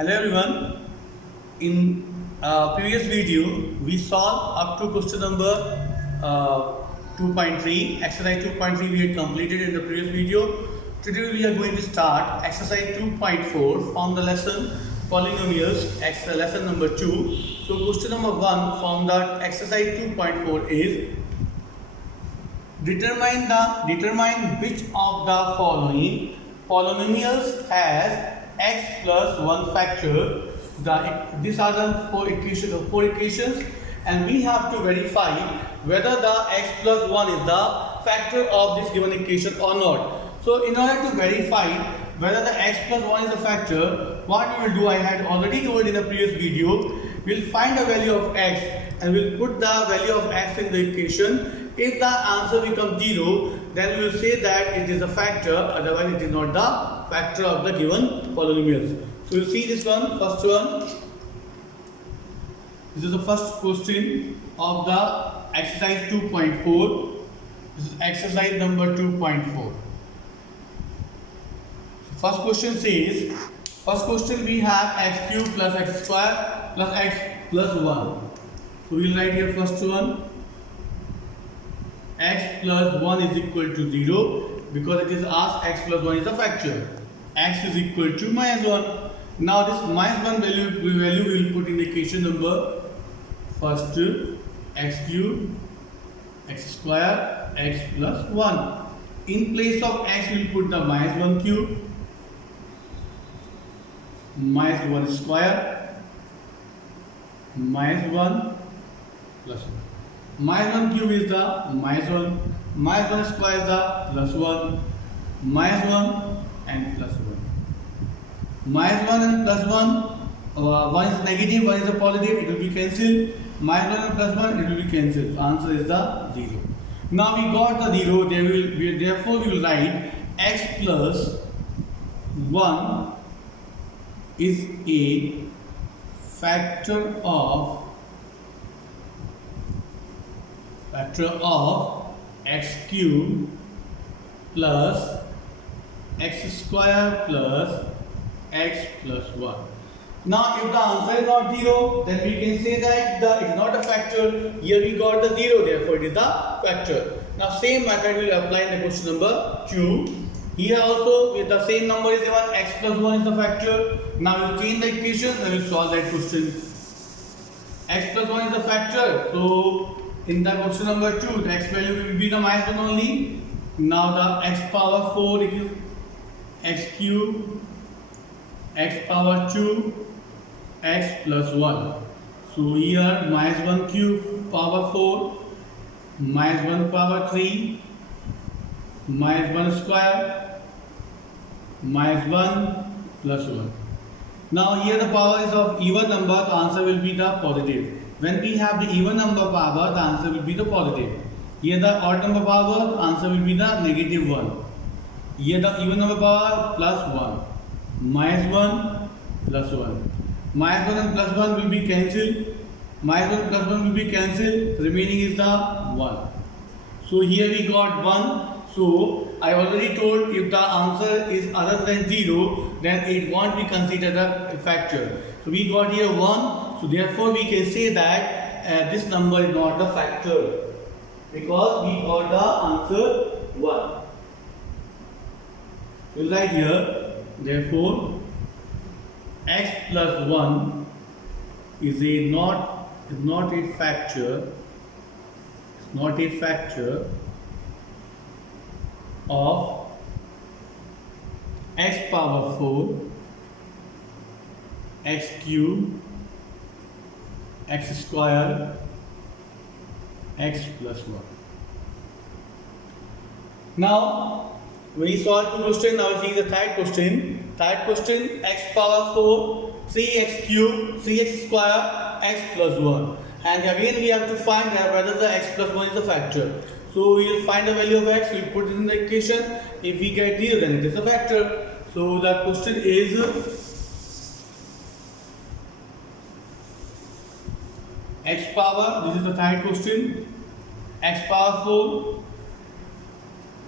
Hello everyone. In previous video, we solved up to question number 2.3. Exercise 2.3 we had completed in the previous video. Today we are going to start exercise 2.4 from the lesson polynomials, lesson number 2. So question number 1 from the exercise 2.4 is determine which of the following polynomials has x plus 1 factor. These are the four equations and we have to verify whether the x plus 1 is the factor of this given equation or not. So in order to verify whether the x plus 1 is a factor, what we will do, I had already told in the previous video, we will find the value of x and we will put the value of x in the equation. If the answer becomes 0, then we will say that it is a factor, otherwise it is not the factor of the given polynomials. So you see this one, first one. This is the first question of the exercise 2.4. This is exercise number 2.4. First question says, first question we have x cube plus x square plus x plus 1. So we will write here first one. X plus 1 is equal to 0 because it is asked x plus 1 is a factor. X is equal to minus 1. Now this minus 1 value we will put in the equation number first x cube x square x plus 1. In place of x we will put the minus 1 cube minus 1 square minus 1 plus 1. Minus 1 cube is the minus 1, minus 1 square is the plus 1, minus 1 and plus 1. Minus 1 and plus 1, 1 is negative, 1 is a positive, it will be cancelled. Minus 1 and plus 1, it will be cancelled. Answer is the 0. Now we got the 0, therefore we will write x plus 1 is a factor of x cube plus x square plus x plus 1. Now if the answer is not 0, then we can say that it is not a factor. Here we got the 0, therefore it is the factor. Now same method we will apply in the question number 2. Here also with the same number is given, x plus 1 is the factor. Now we will change the equation and we will solve that question. X plus 1 is the factor. So in the question number 2, the x value will be the minus 1 only. Now the x power 4 is x cube, x power 2, x plus 1. So here minus 1 cube power 4, minus 1 power 3, minus 1 square, minus 1 plus 1. Now here the power is of even number, the answer will be the positive. When we have the even number power, the answer will be the positive. Here the odd number power, the answer will be the negative 1. Here the even number power plus 1. Minus 1 plus 1. Minus 1 and plus 1 will be cancelled. Minus 1 plus 1 will be cancelled. Remaining is the 1. So here we got 1. So I already told if the answer is other than 0, then it won't be considered a factor. So we got here 1. So therefore we can say that this number is not the factor because we got the answer 1. We will write here, therefore x plus 1 is not a factor of x power 4, x cube, x square, x plus 1. Now when we solve two questions, now we see the third question. Third question, x power 4, 3x cube, 3x square, x plus 1. And again we have to find whether the x plus 1 is a factor. So we will find the value of x, we will put it in the equation. If we get 0, then it is a factor. So the question is x power, this is the third question, x power 4,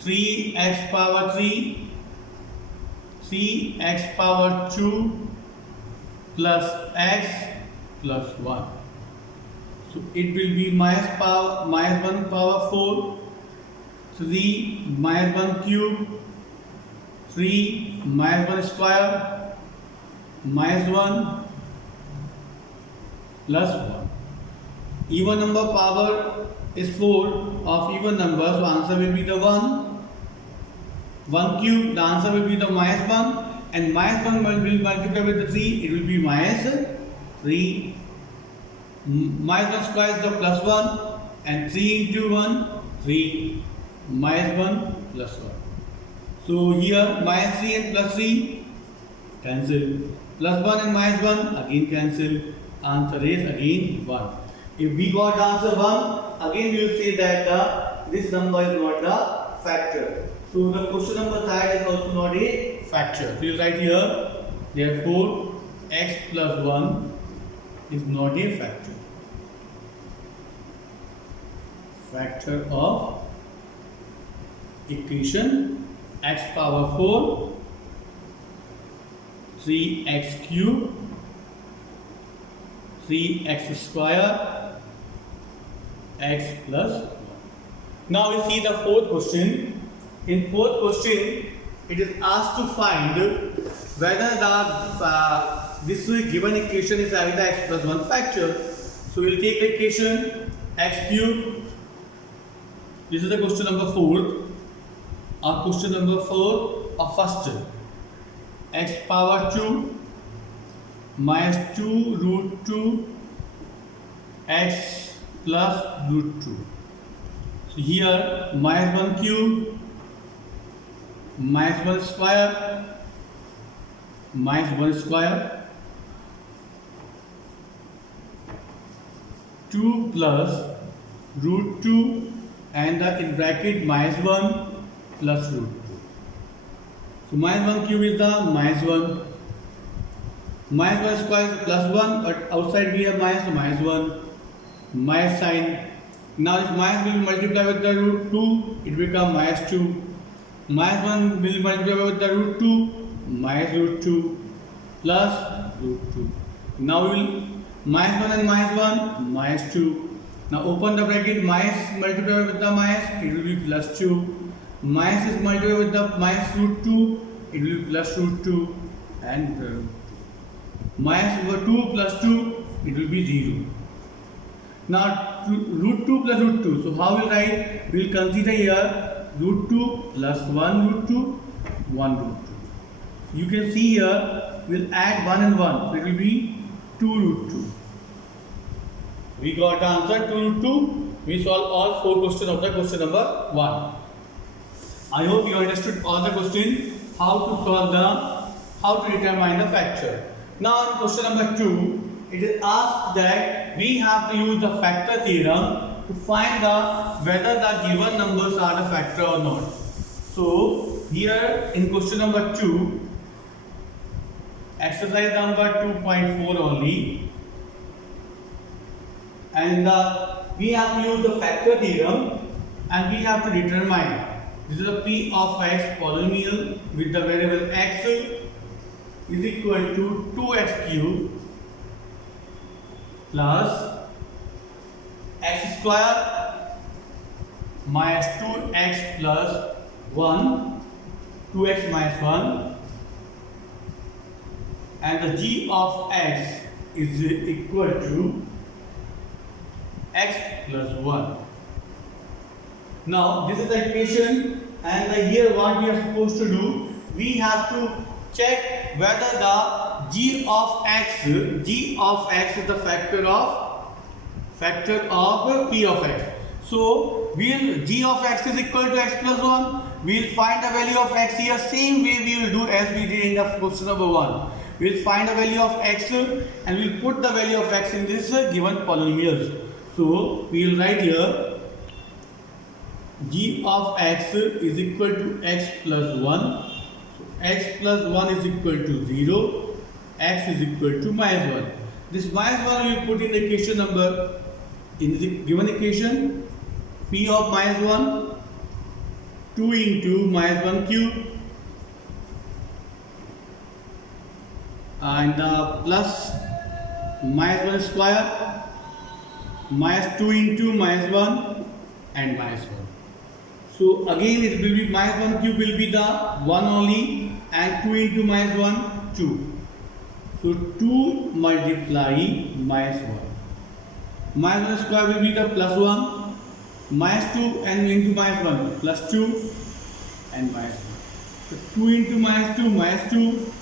3x power 3, 3x power 2, plus x plus 1. So it will be minus 1 power 4, 3 minus 1 cube, 3 minus 1 square, minus 1 plus 1. Even number power is 4 of even number, so answer will be the 1. 1 cube, the answer will be the minus 1, and minus 1 will multiply with the 3, it will be minus 3. Minus 1 square is the plus 1, and 3 into 1, 3, minus 1 plus 1. So here minus 3 and plus 3 cancel, plus 1 and minus 1 again cancel, answer is again 1. If we got the answer 1, again we will say that this number is not the factor. So the question number 3 is also not a factor. So you write here, therefore x plus 1 is not a factor. Factor of equation x power 4, 3x cube, 3x square, x plus 1. Now we see the fourth question. In fourth question, it is asked to find whether this given equation is having the x plus 1 factor. So we will take the equation x cube. This is the question number 4. Or question number 4 of first. X power 2 minus 2 root 2 x plus root 2. So here minus 1 cube, minus 1 square, minus 1 square, 2 plus root 2 and in bracket minus 1 plus root 2. So minus 1 cube is the minus 1, minus 1 square is plus 1, but outside we have minus, so minus 1, minus sign. Now this minus will multiply with the root 2, it becomes minus 2. Minus 1 will multiply with the root 2, minus root 2 plus root 2. Now we will minus 1 and minus 1, minus 2. Now open the bracket, minus multiply with the minus, it will be plus 2. Minus is multiplied with the minus root 2, it will be plus root 2 and root 2. Minus over 2 plus 2, it will be 0. Now root 2 plus root 2, so how we will write? We will consider here root 2 plus 1 root 2, 1 root 2. You can see here, we will add 1 and 1, so it will be 2 root 2. We got the answer 2 root 2. We solve all 4 questions of the question number 1. I hope you understood all the questions, how to determine the factor. Now in question number 2, it is asked that we have to use the factor theorem to find whether the given numbers are the factor or not. So here in question number 2, exercise number 2.4 only, and we have to use the factor theorem and we have to determine this is a p of x polynomial with the variable x is equal to 2x cube plus x square minus 2x plus 1, 2x minus 1, and the g of x is equal to x plus 1. Now this is the equation, and here what we are supposed to do, we have to check whether the g of x is the factor of p of x. So g of x is equal to x plus 1. We will find the value of x here same way we will do as we did in the question number 1. We will find the value of x and we will put the value of x in this given polynomials. So we will write here g of x is equal to x plus 1. So x plus 1 is equal to 0. X is equal to minus 1. This minus 1 we will put in the equation number, in the given equation, p of minus 1, 2 into minus 1 cube and plus minus 1 square minus 2 into minus 1 and minus 1. So again it will be minus 1 cube will be the 1 only, and 2 into minus 1 2. So 2 multiply minus 1. Minus 1 square will be the plus 1, minus 2 and into minus 1 plus 2 and minus 1. So 2 into minus 2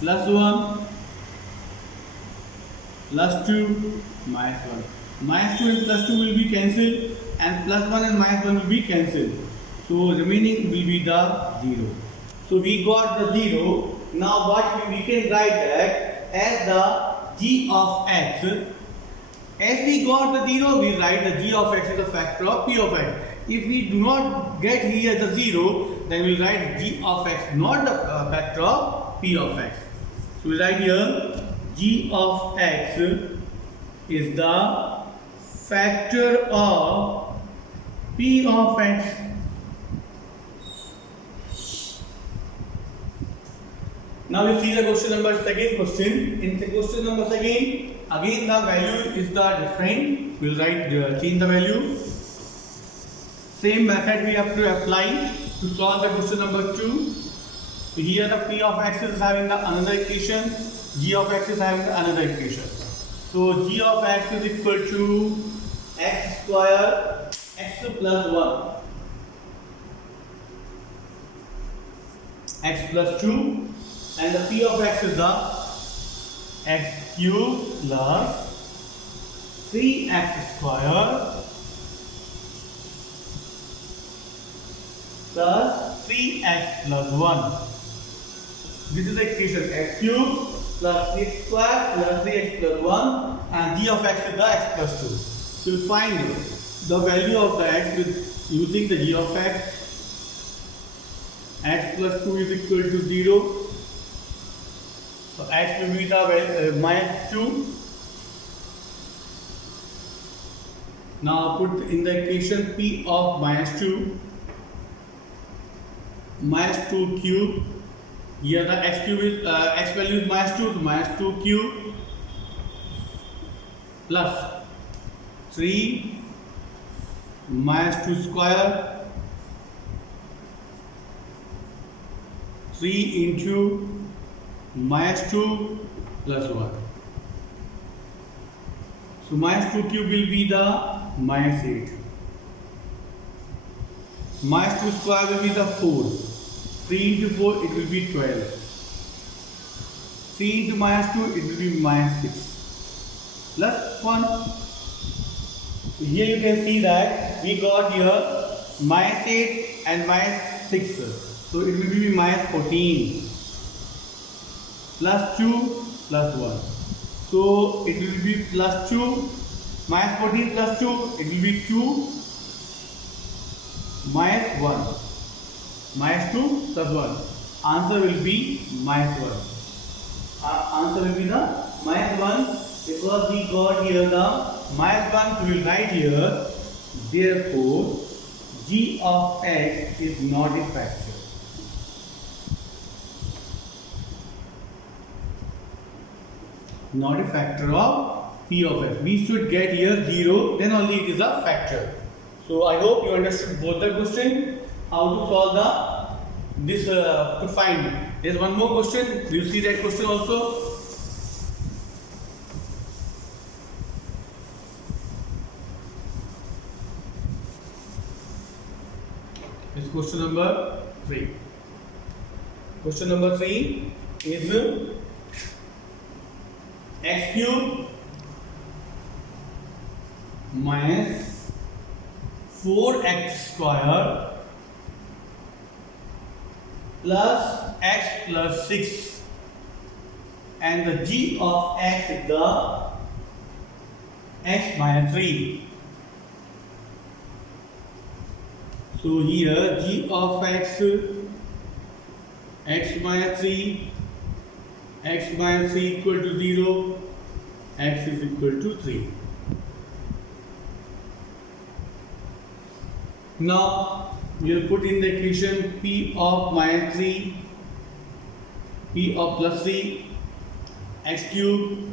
plus 1 plus 2 minus 1. Minus 2 and plus 2 will be cancelled, and plus 1 and minus 1 will be cancelled. So remaining will be the 0. So we got the 0. Now what we can write that as the g of x. As we got the 0, we write the g of x is a factor of p of x. If we do not get here the 0, then we will write g of x, not the factor of p of x. So we write here g of x is the factor of p of x. Now we see the question number second question. In the question number second, again the value is the different. We will write change the value. Same method we have to apply to solve the question number 2. So here the p of x is having the another equation, g of x is having the another equation. So g of x is equal to x square x plus 1 x plus 2, and the p of x is the x cube plus 3x square plus 3x plus 1. This is the equation x cube plus x square plus 3x plus 1, and g of x is the x plus 2. So you find the value of the x with using the g of x. X plus 2 is equal to 0. So x will be the minus 2. Now put in the equation p of minus 2. Minus 2 cube. Here the x cube is x value is minus 2, so minus 2 cube plus 3 minus 2 square 3 into minus 2 plus 1. So minus 2 cube will be the minus 8. Minus 2 square will be the 4. 3 into 4 it will be 12. 3 into minus 2 it will be minus 6 plus 1. So here you can see that we got here minus 8 and minus 6. So it will be minus 14 plus 2 plus 1. So it will be plus 2 minus 14 plus 2, it will be 2 minus 1. Minus 2 plus 1. Answer will be minus 1. Answer will be the minus 1, because we got here the minus 1. So we will write here, therefore g of x is not a factor. Not a factor of p of x. We should get here 0, then only it is a factor. So I hope you understood both the question. How to solve the to find. There is one more question. You see that question also. It's question number 3. Question number 3 is x cube minus 4x square plus x plus 6, and the g of x is the x minus 3. So here g of x minus 3, x minus 3 equal to 0, x is equal to 3. Now we will put in the equation p of minus 3, p of plus 3, x cube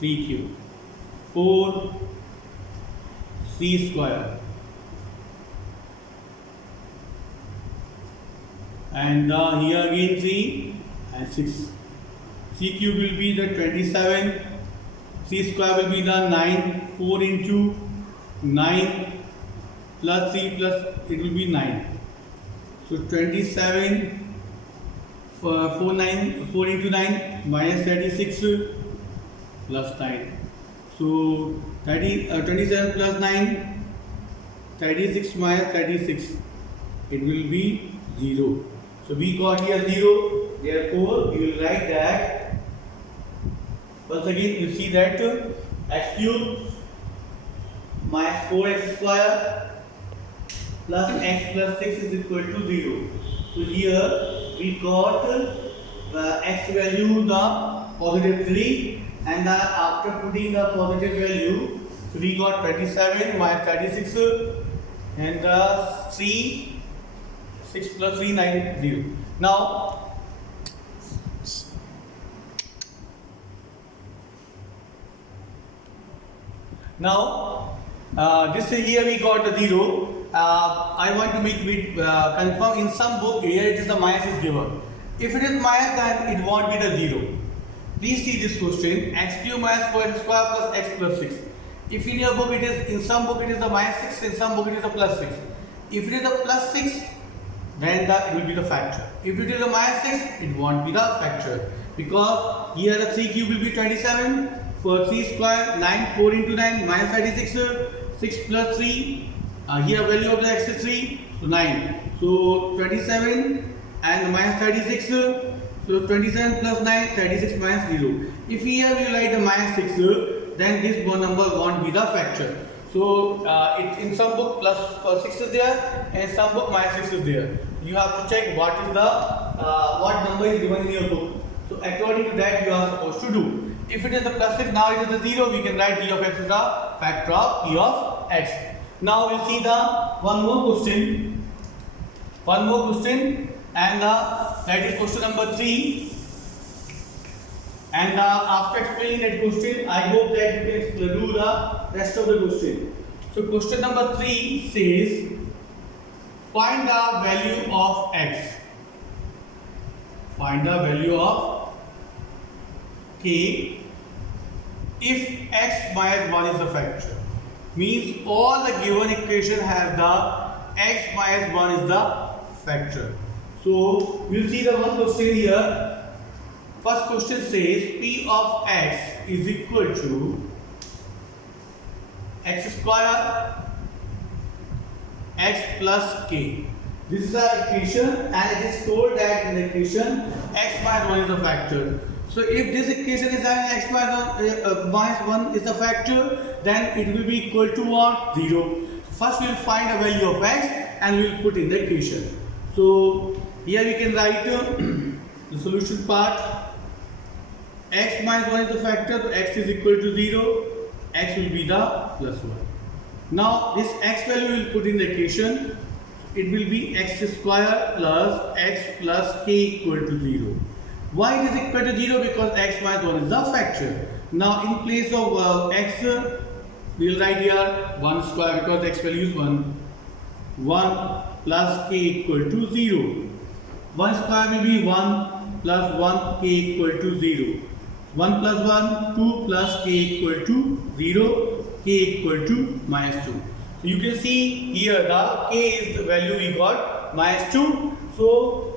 3q 4 c square and here again 3 and 6. C cube will be the 27, c square will be the 9, 4 into 9 plus 3 plus it will be 9. So 27 4 into 9 minus 36 plus 9. So 27 plus 9 36 minus 36 it will be 0. So we got here 0, therefore we will write that. Once again you see that x cube minus 4x square plus x plus 6 is equal to 0. So here we got x value the positive 3 and after putting the positive value so we got 27 minus 36 and 3 6 plus 3 9 0. Now this here we got the 0. I want to make it confirm in some book here it is the minus is given. If it is minus then it won't be the 0. Please see this question, x cube minus 4x square plus x plus 6. If in your book it is, in some book it is the minus 6, in some book it is the plus 6. If it is the plus 6 then it will be the factor. If it is the minus 6 it won't be the factor because here the 3 cube will be 27. For 3 square 9 4 into 9 minus 36 6 plus 3 here value of the x is 3 so 9 so 27 and minus 36 so 27 plus 9 36 minus 0. If here we write the minus 6 then this one number won't be the factor. So in some book plus 6 is there and some book minus 6 is there. You have to check what is the what number is given in your book. So according to that you are supposed to do. If it is the plus 6, now it is the 0, we can write d of x is the factor of p of x. Now we'll see the one more question and that is question number 3 and after explaining that question I hope that you can do the rest of the question. So question number 3 says find the value of x. Find the value of k if x minus 1 is the factor. Means all the given equation has the x minus 1 is the factor. So we'll see the one question here. First question says p of x is equal to x square x plus k. This is our equation and it is told that in the equation x minus 1 is the factor. So if this equation is having x minus 1 is the factor, then it will be equal to what? 0. First we will find a value of x and we will put in the equation. So here we can write the solution part. X minus 1 is the factor, so x is equal to 0. X will be the plus 1. Now this x value we will put in the equation. It will be x square plus x plus k equal to 0. Why it is equal to 0? Because x minus 1 is the factor. Now in place of x we will write here 1 square because x value is 1. 1 plus k equal to 0. 1 square will be 1 plus 1 k equal to 0. 1 plus 1 2 plus k equal to 0. K equal to minus 2. So you can see here the k is the value we got minus 2. So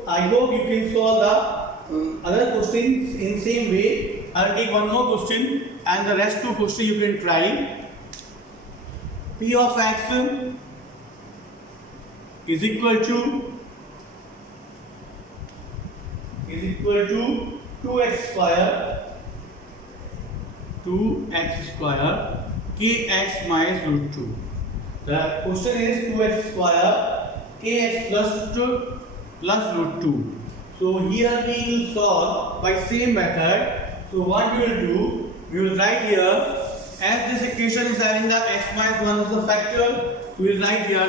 I hope you can solve the other questions in same way. I will take one more question and the rest two questions you can try. P of x is equal to 2x square kx minus root 2. The question is 2x square kx plus root 2. So here we will solve by same method. So what we will do, we will write here as this equation is having the x minus 1 as the factor. We will write here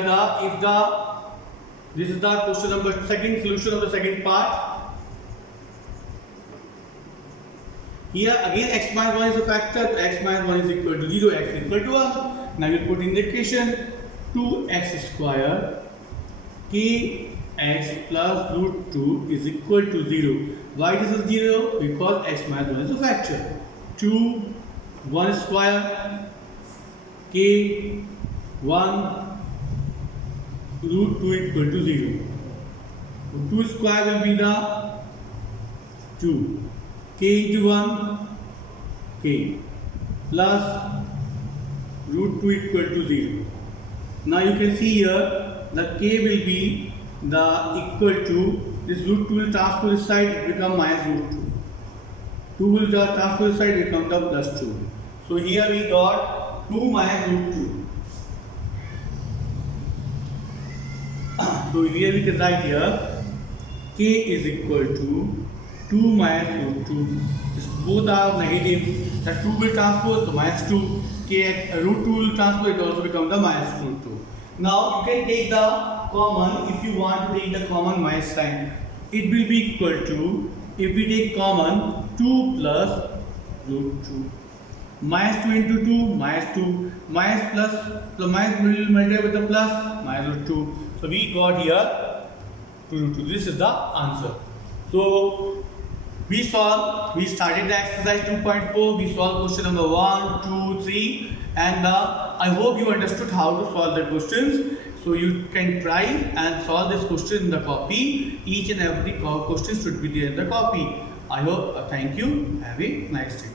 this is the question number second solution of the second part. Here again x minus 1 is a factor, so x minus 1 is equal to 0, x is equal to 1. Now you put in the equation 2x square kx plus root 2 is equal to 0. Why this is 0? Because x minus 1 is a factor. 2, 1 square k 1 root 2 equal to 0. 2 square will be the 2. K into 1 k plus root 2 equal to 0. Now you can see here the k will be the equal to this root 2 will transpose this side, it become minus root 2. 2 will transpose this side, it become the plus 2. So here we got 2 minus root 2. So here we can write here k is equal to 2 minus root 2. This both are negative. The 2 will transpose the minus 2. K root 2 will transpose, it also become the minus root 2. Now you can take the common if you want to take the common minus sign. It will be equal to, if we take common, 2 plus root 2. Minus 2 into 2, minus 2. Minus plus minus will multiply with the plus, minus root 2. So we got here 2 root 2. This is the answer. So we started the exercise 2.4. We solved question number 1, 2, 3, and I hope you understood how to solve the questions. So you can try and solve this question in the copy. Each and every question should be there in the copy. I hope. Thank you. Have a nice day.